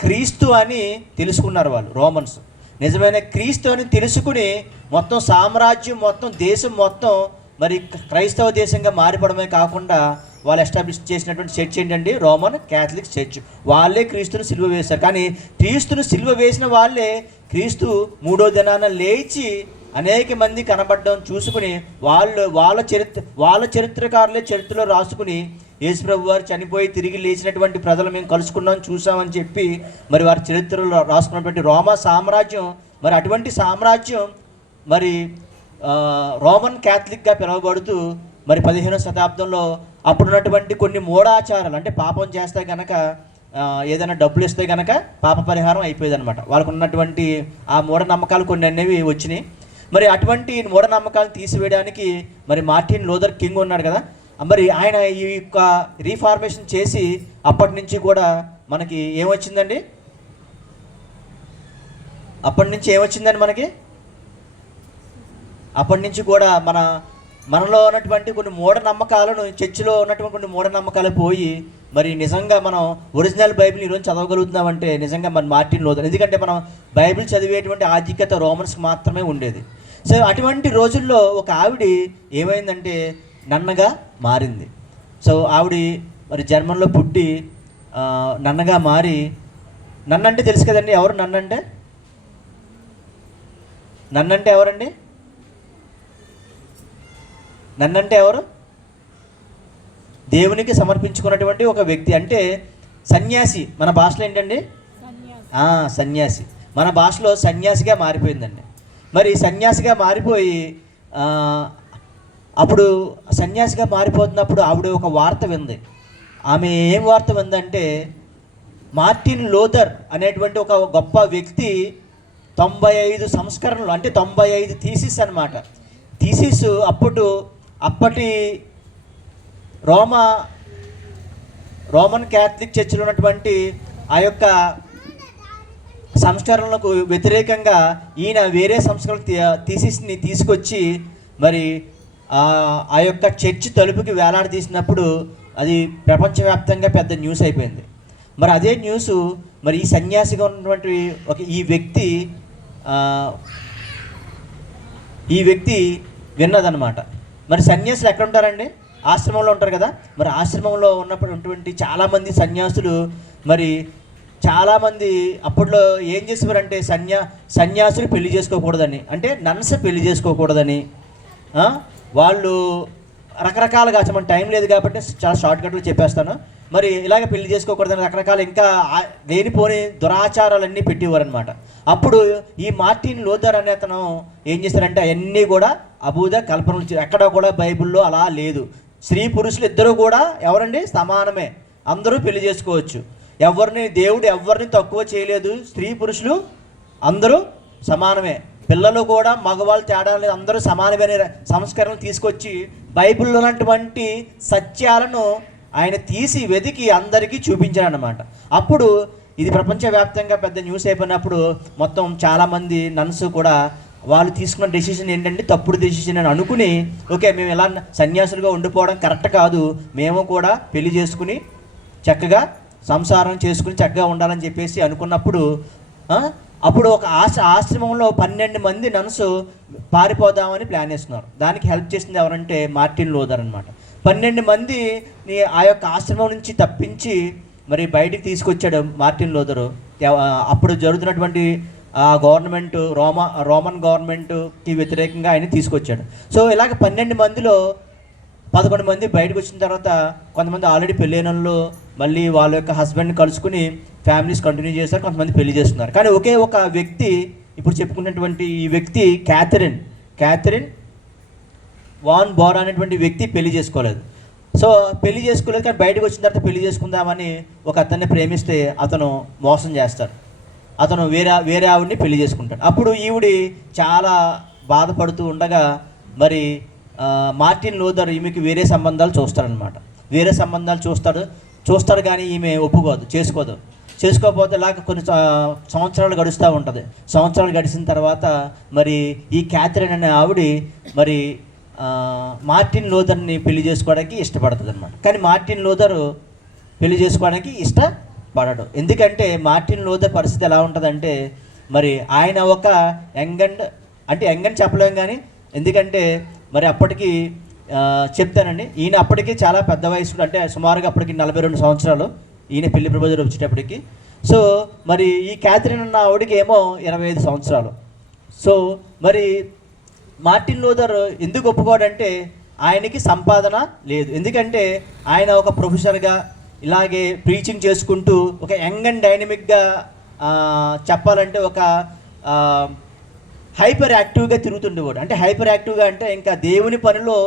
క్రీస్తు అని తెలుసుకున్నారు వాళ్ళు, రోమన్స్. నిజమైన క్రీస్తు అని తెలుసుకుని మొత్తం సామ్రాజ్యం మొత్తం దేశం మొత్తం మరి క్రైస్తవ దేశంగా మారిపోవడమే కాకుండా వాళ్ళు ఎస్టాబ్లిష్ చేసినటువంటి చర్చ్ ఏంటండి? Roman Catholic church. వాళ్ళే క్రీస్తుని సిలువ వేశారు. కానీ క్రీస్తుని సిలువ వేసిన వాళ్ళే క్రీస్తు 3వ దినాన లేచి అనేక మంది కనబడడం చూసుకుని వాళ్ళ చరిత్రకారులే చరిత్రలో రాసుకుని యేసుప్రభు వారు చనిపోయి తిరిగి లేచినటువంటి ప్రజలు మేము కలుసుకున్నాం, చూసామని చెప్పి మరి వారి చరిత్రలో రాసుకున్నటువంటి రోమా సామ్రాజ్యం. మరి అటువంటి సామ్రాజ్యం మరి రోమన్ క్యాథలిక్గా పిలువబడుతూ మరి 15వ శతాబ్దంలో అప్పుడున్నటువంటి కొన్ని మూఢాచారాలు, అంటే పాపం చేస్తే కనుక ఏదైనా డబ్బులు ఇస్తే కనుక పాప పరిహారం అయిపోయేది అనమాట. వాళ్ళకు ఉన్నటువంటి ఆ మూఢనమ్మకాలు కొన్ని అనేవి వచ్చినాయి. మరి అటువంటి మూఢనమ్మకాలను తీసివేయడానికి మరి మార్టిన్ లూథర్ కింగ్ ఉన్నాడు కదా. మరి ఆయన ఈ యొక్క రీఫార్మేషన్ చేసి అప్పటి నుంచి కూడా మనకి ఏమొచ్చిందండి? అప్పటి నుంచి అప్పటి నుంచి కూడా మనలో ఉన్నటువంటి కొన్ని మూఢనమ్మకాలను, చర్చిలో ఉన్నటువంటి కొన్ని మూఢనమ్మకాలు పోయి మరి నిజంగా మనం ఒరిజినల్ బైబిల్ ఈరోజు చదవగలుగుతున్నామంటే నిజంగా మన మార్టిన్ లూథర్. ఎందుకంటే మనం బైబిల్ చదివేటువంటి ఆధిక్యత రోమన్స్కి మాత్రమే ఉండేది. సో అటువంటి రోజుల్లో ఒక ఆవిడ ఏమైందంటే నన్నగా మారింది. సో ఆవిడ మరి జర్మన్లో పుట్టి నన్నగా మారి, నన్నంటే తెలుసు కదండి ఎవరు? నన్నంటే ఎవరండి? నన్నంటే ఎవరు? దేవునికి సమర్పించుకున్నటువంటి ఒక వ్యక్తి, అంటే సన్యాసి. మన భాషలో ఏంటండి? సన్యాసి. మన భాషలో సన్యాసిగా మారిపోయిందండి. మరి సన్యాసిగా మారిపోయి అప్పుడు సన్యాసిగా మారిపోతున్నప్పుడు ఆవిడ ఒక వార్త వింది. ఆమె ఏం వార్త విందంటే మార్టిన్ లూథర్ అనేటువంటి ఒక గొప్ప వ్యక్తి 95 సంస్కరణలు, అంటే 95 థీసిస్ అనమాట. థీసిస్ అప్పటి రోమన్ క్యాథలిక్ చర్చిలో ఉన్నటువంటి ఆ యొక్క సంస్కరణలకు వ్యతిరేకంగా ఈయన వేరే సంస్కరణ థీసిస్ని తీసుకొచ్చి మరి ఆ యొక్క చర్చి తలుపుకి వేలాడదీసినప్పుడు అది ప్రపంచవ్యాప్తంగా పెద్ద న్యూస్ అయిపోయింది. మరి అదే న్యూస్ మరి ఈ సన్యాసిగా ఉన్నటువంటి ఈ వ్యక్తి విన్నదనమాట. మరి సన్యాసులు ఎక్కడ ఉంటారండి? ఆశ్రమంలో ఉంటారు కదా. మరి ఆశ్రమంలో ఉన్నటువంటి చాలామంది సన్యాసులు మరి చాలామంది అప్పట్లో ఏం చేసేవారంటే సన్యాసులు పెళ్లి చేసుకోకూడదని, అంటే నన్స్ పెళ్లి చేసుకోకూడదని, వాళ్ళు రకరకాలుగా, అసలు మన టైం లేదు కాబట్టి చాలా షార్ట్కట్లో చెప్పేస్తాను. మరి ఇలాగ పెళ్లి చేసుకోకూడదని రకరకాల ఇంకా లేనిపోని దురాచారాలన్నీ పెట్టేవారనమాట. అప్పుడు ఈ మార్టిన్ లూథర్ అనే అతను ఏం చేశారంటే అవన్నీ కూడా అబూద కల్పనలు, ఎక్కడా కూడా బైబిల్లో అలా లేదు. స్త్రీ పురుషులు ఇద్దరు కూడా ఎవరండి సమానమే, అందరూ పెళ్లి చేసుకోవచ్చు. దేవుడు ఎవరిని తక్కువ చేయలేదు. స్త్రీ పురుషులు అందరూ సమానమే. పిల్లలు కూడా మగవాళ్ళు తేడా లేదు, అందరూ సమానమైన సంస్కరణలు తీసుకొచ్చి బైబిల్లో ఉన్నటువంటి సత్యాలను ఆయన తీసి వెతికి అందరికీ చూపించారన్నమాట. అప్పుడు ఇది ప్రపంచవ్యాప్తంగా పెద్ద న్యూస్ అయిపోయినప్పుడు మొత్తం చాలామంది నన్స్ కూడా వాళ్ళు తీసుకున్న డెసిషన్ ఏంటంటే తప్పుడు డెసిషన్ అని అనుకుని, ఓకే మేము ఇలా సన్యాసులుగా ఉండిపోవడం కరెక్ట్ కాదు, మేము కూడా పెళ్లి చేసుకుని చక్కగా సంసారం చేసుకుని చక్కగా ఉండాలని చెప్పేసి అనుకున్నప్పుడు అప్పుడు ఒక ఆశ్రమంలో 12 మంది నన్స్ పారిపోదామని ప్లాన్ చేస్తున్నారు. దానికి హెల్ప్ చేసింది ఎవరంటే మార్టిన్ లూథర్ అనమాట. 12 మందిని ఆ యొక్క ఆశ్రమం నుంచి తప్పించి మరి బయటికి తీసుకొచ్చాడు మార్టిన్ లూథరు. అప్పుడు జరుగుతున్నటువంటి గవర్నమెంట్ రోమన్ గవర్నమెంట్కి వ్యతిరేకంగా ఆయన తీసుకొచ్చాడు. సో ఇలాగ 12 మందిలో 11 మంది బయటకు వచ్చిన తర్వాత కొంతమంది ఆల్రెడీ పెళ్ళైన వాళ్ళు మళ్ళీ వాళ్ళ యొక్క హస్బెండ్ని కలుసుకుని ఫ్యామిలీస్ కంటిన్యూ చేస్తారు, కొంతమంది పెళ్లి చేస్తున్నారు. కానీ ఒకే ఒక వ్యక్తి, ఇప్పుడు చెప్పుకున్నటువంటి ఈ వ్యక్తి క్యాథరిన్ వాన్ బోరా అనేటువంటి వ్యక్తి పెళ్లి చేసుకోలేదు. సో పెళ్లి చేసుకోలేదు, కానీ బయటకు వచ్చిన తర్వాత పెళ్లి చేసుకుందామని ఒక అతన్ని ప్రేమిస్తే అతను మోసం చేస్తాడు. అతను వేరే ఆవిడ్ని పెళ్లి చేసుకుంటాడు. అప్పుడు ఈవిడి చాలా బాధపడుతూ ఉండగా మరి మార్టిన్ లూథర్ ఈమెకి వేరే సంబంధాలు చూస్తాడనమాట. వేరే సంబంధాలు చూస్తాడు కానీ ఈమె చేసుకోకపోతే ఇలాగ కొన్ని సంవత్సరాలు గడుస్తూ ఉంటుంది. సంవత్సరాలు గడిచిన తర్వాత మరి ఈ క్యాథరిన్ అనే ఆవిడ మరి మార్టిన్ లూథర్ని పెళ్లి చేసుకోవడానికి ఇష్టపడుతుంది అనమాట. కానీ మార్టిన్ లూథర్ పెళ్లి చేసుకోవడానికి ఇష్టపడడు. ఎందుకంటే మార్టిన్ లూథర్ పరిస్థితి ఎలా ఉంటుందంటే మరి ఆయన ఒక యంగ్ అని చెప్పలేం, కానీ ఎందుకంటే మరి అప్పటికి చెప్తానండి, ఈయన అప్పటికి చాలా పెద్ద వయసు, అంటే సుమారుగా అప్పటికి 42 సంవత్సరాలు ఈయన పెళ్లి ప్రపోజల్ వచ్చేటప్పటికి. సో మరి ఈ క్యాథరిన్ అన్న ఆవిడకి ఏమో 25 సంవత్సరాలు. సో మరి మార్టిన్ లూథర్ ఎందుకు ఒప్పుకోడంటే ఆయనకి సంపాదన లేదు. ఎందుకంటే ఆయన ఒక ప్రొఫెసర్గా ఇలాగే ప్రీచింగ్ చేసుకుంటూ ఒక యంగ్ అండ్ డైనమిక్గా చెప్పాలంటే ఒక హైపర్ యాక్టివ్గా తిరుగుతుండేవాడు. అంటే హైపర్ యాక్టివ్గా అంటే ఇంకా దేవుని పనిలో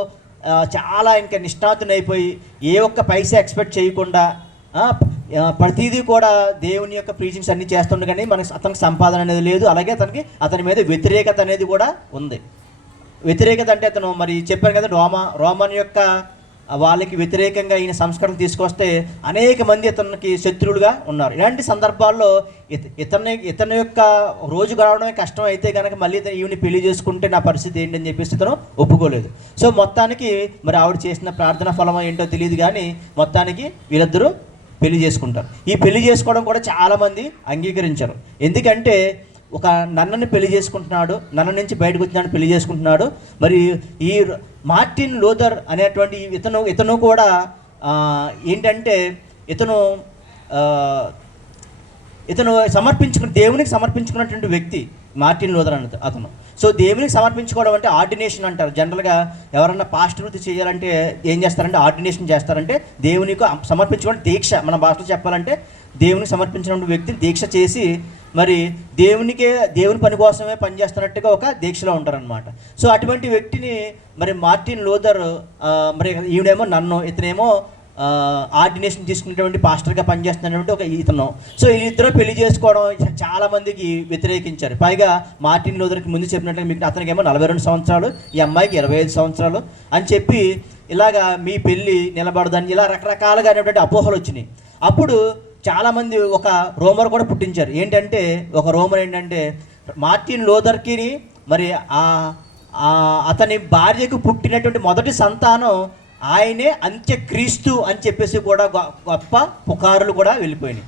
చాలా ఇంకా నిష్ణాతునైపోయి ఏ ఒక్క పైసా ఎక్స్పెక్ట్ చేయకుండా ప్రతిదీ కూడా దేవుని యొక్క ప్రీచింగ్స్ అన్నీ చేస్తుండే, కానీ అతనికి సంపాదన అనేది లేదు. అలాగే అతని మీద వ్యతిరేకత అనేది కూడా ఉంది. వ్యతిరేకత అంటే అతను మరి చెప్పాను కదా, రోమన్ యొక్క వాళ్ళకి వ్యతిరేకంగా ఈయన సంస్కరణ తీసుకొస్తే అనేక మంది ఇతనికి శత్రువులుగా ఉన్నారు. ఇలాంటి సందర్భాల్లో ఇతని యొక్క రోజు గడవడమే కష్టం అయితే కనుక మళ్ళీ ఈవిని పెళ్లి చేసుకుంటే నా పరిస్థితి ఏంటని చెప్పేసి ఇతను ఒప్పుకోలేదు. సో మొత్తానికి మరి ఆవిడ చేసిన ప్రార్థన ఫలం ఏంటో తెలియదు, కానీ మొత్తానికి వీళ్ళిద్దరూ పెళ్లి చేసుకుంటారు. ఈ పెళ్లి చేసుకోవడం కూడా చాలామంది అంగీకరించారు. ఎందుకంటే ఒక నన్నని పెళ్లి చేసుకుంటున్నాడు, నన్న నుంచి బయటకు వచ్చినాడు, పెళ్లి చేసుకుంటున్నాడు. మరి ఈ మార్టిన్ లూథర్ అనేటువంటి ఇతను కూడా ఏంటంటే ఇతను దేవునికి సమర్పించుకున్నటువంటి వ్యక్తి మార్టిన్ లూథర్ అతను. సో దేవునికి సమర్పించుకోవడం అంటే ఆర్డినేషన్ అంటారు. జనరల్గా ఎవరన్నా పాస్టర్ వృత్తి చేయాలంటే ఏం చేస్తారంటే ఆర్డినేషన్ చేస్తారంటే దేవునికి సమర్పించుకోవడం దీక్ష. మన భాషలో చెప్పాలంటే దేవునికి సమర్పించినటువంటి వ్యక్తిని దీక్ష చేసి మరి దేవుని పని కోసమే పనిచేస్తున్నట్టుగా ఒక దీక్షలో ఉంటారనమాట. సో అటువంటి వ్యక్తిని మరి మార్టిన్ లూథర్ మరి ఈవిడేమో ఇతనేమో ఆర్డినేషన్ తీసుకునేటువంటి పాస్టర్గా పనిచేస్తున్నటువంటి ఒక ఇతను. సో వీళ్ళిద్దరూ పెళ్లి చేసుకోవడం చాలామందికి వ్యతిరేకించారు. పైగా మార్టిన్ లూథర్కి ముందు చెప్పినట్టు మీకు అతనికి ఏమో 42 సంవత్సరాలు, ఈ అమ్మాయికి 25 సంవత్సరాలు అని చెప్పి ఇలాగా మీ పెళ్ళి నిలబడదని ఇలా రకరకాలుగా అనేటువంటి అపోహలు వచ్చినాయి. అప్పుడు చాలామంది ఒక రూమర్ కూడా పుట్టించారు. ఒక రూమర్ ఏంటంటే మార్టిన్ లూథర్కి మరి అతని భార్యకు పుట్టినటువంటి మొదటి సంతానం ఆయనే అంత్యక్రీస్తు అని చెప్పేసి కూడా గొప్ప పుకారులు కూడా వెళ్ళిపోయినాయి.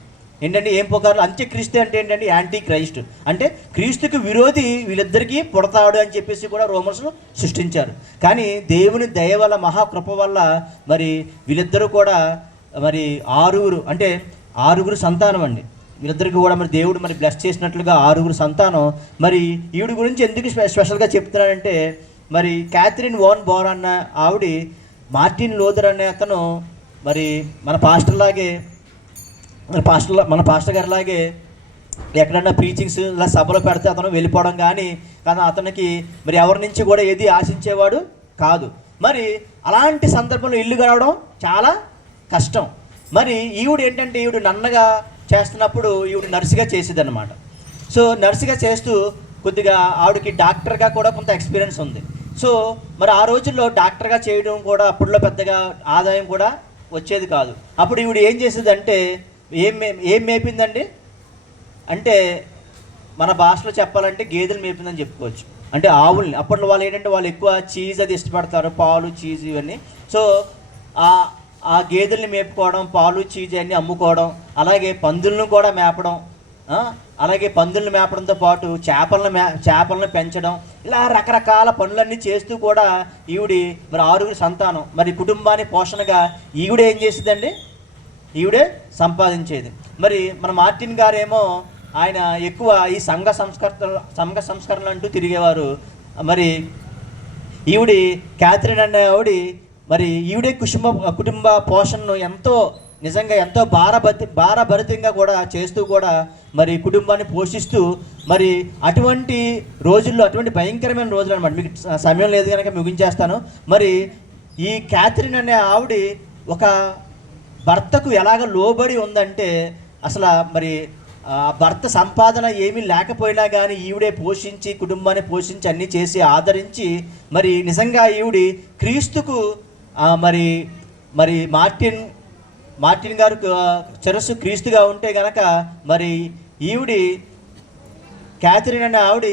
ఏం పుకారులు? అంత్యక్రీస్తు అంటే ఏంటంటే యాంటీ క్రైస్ట్, అంటే క్రీస్తుకి విరోధి వీళ్ళిద్దరికీ పుడతాడు అని చెప్పేసి కూడా రూమర్స్ సృష్టించారు. కానీ దేవుని దయ వల్ల, మహాకృప వల్ల మరి వీళ్ళిద్దరూ కూడా మరి 6 సంతానం అండి. వీళ్ళిద్దరికి కూడా మరి దేవుడు మరి బ్లెస్ చేసినట్లుగా 6 సంతానం. మరి ఈవిడ గురించి ఎందుకు స్పెషల్గా చెప్తున్నాడంటే మరి క్యాథరిన్ వాన్ బోర్ అన్న ఆవిడ మార్టిన్ లూథర్ అనే అతను మరి మన పాస్టర్ గారిలాగే ఎక్కడన్నా ప్రీచింగ్స్ ఇలా సభలో పెడితే అతను వెళ్ళిపోవడం కానీ అతనికి మరి ఎవరి నుంచి కూడా ఏది ఆశించేవాడు కాదు. మరి అలాంటి సందర్భంలో ఇల్లు గడవడం చాలా కష్టం. మరి ఈవిడ ఏంటంటే ఈవిడ నన్నగా చేస్తున్నప్పుడు ఈవిడ నర్సుగా చేసేది అనమాట. సో నర్సుగా చేస్తూ కొద్దిగా ఆవిడకి డాక్టర్గా కూడా కొంత ఎక్స్పీరియన్స్ ఉంది. సో మరి ఆ రోజుల్లో డాక్టర్గా చేయడం కూడా అప్పుడులో పెద్దగా ఆదాయం కూడా వచ్చేది కాదు. అప్పుడు ఈవిడ ఏం చేసేదంటే ఏం మేపిందండి అంటే మన భాషలో చెప్పాలంటే గేదెలు మేపిందని చెప్పుకోవచ్చు. అంటే ఆవుల్ని. అప్పట్లో వాళ్ళు ఏంటంటే వాళ్ళు ఎక్కువ చీజ్ అది ఇష్టపడతారు, పాలు చీజ్ ఇవన్నీ. సో ఆ గేదెల్ని మేపుకోవడం, పాలు చీజ్ అన్నీ అమ్ముకోవడం, అలాగే పందులను కూడా మేపడం, అలాగే పందులను మేపడంతో పాటు చేపలను పెంచడం, ఇలా రకరకాల పనులన్నీ చేస్తూ కూడా ఈవిడి మరి 6 సంతానం, మరి కుటుంబాన్ని పోషణగా ఈవిడే ఏం చేసేదండి, ఈవిడే సంపాదించేది. మరి మన మార్టిన్ గారేమో ఆయన ఎక్కువ ఈ సంఘ సంస్కరణలు అంటూ తిరిగేవారు. మరి ఈవిడి క్యాథరిన్ అనే ఆవిడ మరి ఈవిడే కుటుంబ పోషణను నిజంగా ఎంతో భారభరితంగా కూడా చేస్తూ కూడా మరి కుటుంబాన్ని పోషిస్తూ మరి అటువంటి రోజుల్లో, అటువంటి భయంకరమైన రోజులు అనమాట. మీకు సమయం లేదు కనుక ముగించేస్తాను. మరి ఈ క్యాథరిన్ అనే ఆవిడ ఒక భర్తకు ఎలాగ లోబడి ఉందంటే అసలు మరి భర్త సంపాదన ఏమీ లేకపోయినా కానీ ఈవిడే పోషించి కుటుంబాన్ని పోషించి అన్నీ చేసి ఆదరించి మరి నిజంగా ఈవిడి క్రీస్తుకు మరి మరి మార్టిన్ గారు శిరస్సు క్రీస్తుగా ఉంటే గనక మరి ఈవిడి క్యాథరిన్ అనే ఆవిడ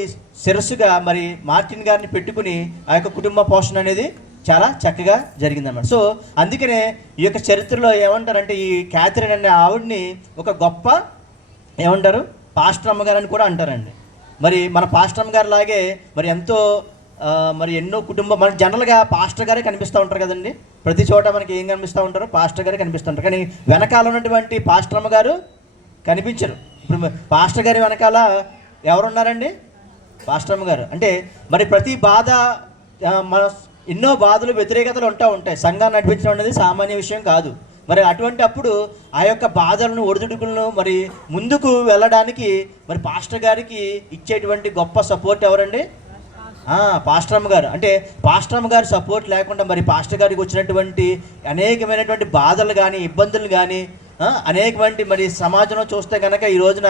శిరస్సుగా మరి మార్టిన్ గారిని పెట్టుకుని ఆ యొక్క కుటుంబ పోషణ అనేది చాలా చక్కగా జరిగిందన్నమాట. సో అందుకనే ఈ యొక్క చరిత్రలో ఏమంటారంటే ఈ క్యాథరిన్ అనే ఆవిడ్ని ఒక గొప్ప ఏమంటారు పాస్టర్ అమ్మగారు అని కూడా అంటారండి. మరి మన పాస్టర్ అమ్మగారు లాగే మరి ఎంతో మరి ఎన్నో కుటుంబం, మన జనరల్గా పాస్టర్ గారే కనిపిస్తూ ఉంటారు కదండి. ప్రతి చోట మనకి ఏం కనిపిస్తూ ఉంటారు, పాస్టర్ గారే కనిపిస్తూ ఉంటారు. కానీ వెనకాల ఉన్నటువంటి పాస్టర్ అమ్మగారు కనిపించరు. ఇప్పుడు పాస్టర్ గారి వెనకాల ఎవరున్నారండి, పాస్టర్ అమ్మగారు. అంటే మరి ప్రతి బాధ మన ఎన్నో బాధలు వ్యతిరేకతలు ఉంటాయి. సంఘాన్ని నడిపించడం అనేది సామాన్య విషయం కాదు. మరి అటువంటి అప్పుడు ఆ యొక్క బాధలను, ఒడిదుడుకులను మరి ముందుకు వెళ్ళడానికి మరి పాస్టర్ గారికి ఇచ్చేటువంటి గొప్ప సపోర్ట్ ఎవరండి, పాస్టర్ అమ్మ గారు. అంటే పాస్టర్ అమ్మ గారి సపోర్ట్ లేకుండా మరి పాస్టర్ గారికి వచ్చినటువంటి అనేకమైనటువంటి బాధలు కానీ, ఇబ్బందులు కానీ, అనేకమంది మరి సమాజంలో చూస్తే కనుక ఈ రోజున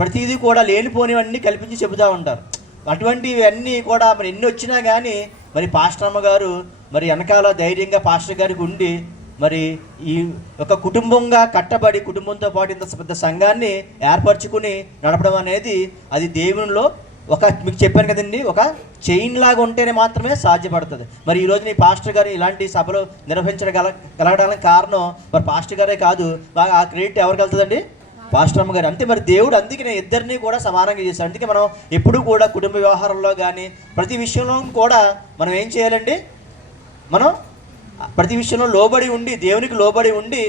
ప్రతిదీ కూడా లేనిపోనివన్నీ కల్పించి చెబుతూ ఉంటారు. అటువంటివన్నీ కూడా మరి ఎన్ని వచ్చినా కానీ మరి పాస్టర్ అమ్మ గారు మరి వెనకాల ధైర్యంగా పాస్టర్ గారికి ఉండి మరి ఈ ఒక కుటుంబంగా కట్టబడి కుటుంబంతో పాటు ఇంత పెద్ద సంఘాన్ని ఏర్పరచుకుని నడపడం అనేది అది దేవునిలో మీకు చెప్పాను కదండి, ఒక చైన్ లాగా ఉంటేనే మాత్రమే సాధ్యపడుతుంది. మరి ఈ రోజున ఈ పాస్టర్ గారు ఇలాంటి సభలు నిర్వహించగలగడానికి కారణం మరి పాస్టర్ గారే కాదు, ఆ క్రెడిట్ ఎవరికి వెళ్తుందండి, పాస్టర్ అమ్మ గారు. అంతే. మరి దేవుడు అందుకనే ఇద్దరిని కూడా సమానంగా చేశాడు. అందుకే మనం ఎప్పుడూ కూడా కుటుంబ వ్యవహారంలో కానీ ప్రతి విషయంలో కూడా మనం ఏం చేయాలండి, మనం ప్రతి విషయంలో లోబడి ఉండి, దేవునికి లోబడి ఉండి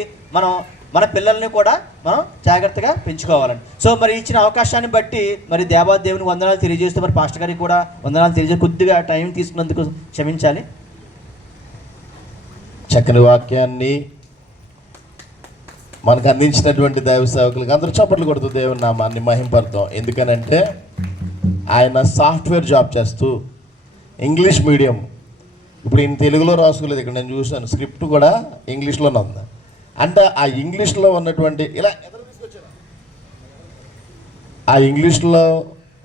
మన పిల్లల్ని కూడా మనం జాగ్రత్తగా పెంచుకోవాలండి. సో మరి ఇచ్చిన అవకాశాన్ని బట్టి మరి దేవునికి వందనాలు తెలియజేస్తూ మరి పాస్టర్ గారికి కూడా వందనాలు తెలియజేస్తూ కొద్దిగా టైం తీసుకున్నందుకు క్షమించాలి. చక్కని వాక్యాన్ని మనకు అందించినటువంటి దైవ సేవకులకు అందరూ చప్పట్లు కొడుతూ దేవుని నామాన్ని మహింపడతాం. ఎందుకనంటే ఆయన సాఫ్ట్వేర్ జాబ్ చేస్తూ ఇంగ్లీష్ మీడియం, ఇప్పుడు ఈయన తెలుగులో రాసుకోలేదు, ఇక్కడ నేను చూశాను స్క్రిప్ట్ కూడా ఇంగ్లీష్లోనే ఉంది. అంటే ఆ ఇంగ్లీష్లో ఉన్నటువంటి ఆ ఇంగ్లీష్లో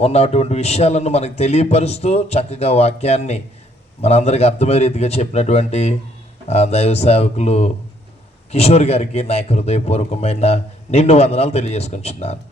ఉన్నటువంటి విషయాలను మనకు తెలియపరుస్తూ చక్కగా వాక్యాన్ని మనందరికీ అర్థమయ్యే రీతిగా చెప్పినటువంటి దైవ సేవకులు కిషోర్ గారికి నా హృదయపూర్వకమైన నిండు వందనాలు తెలియజేసుకుంటున్నాను.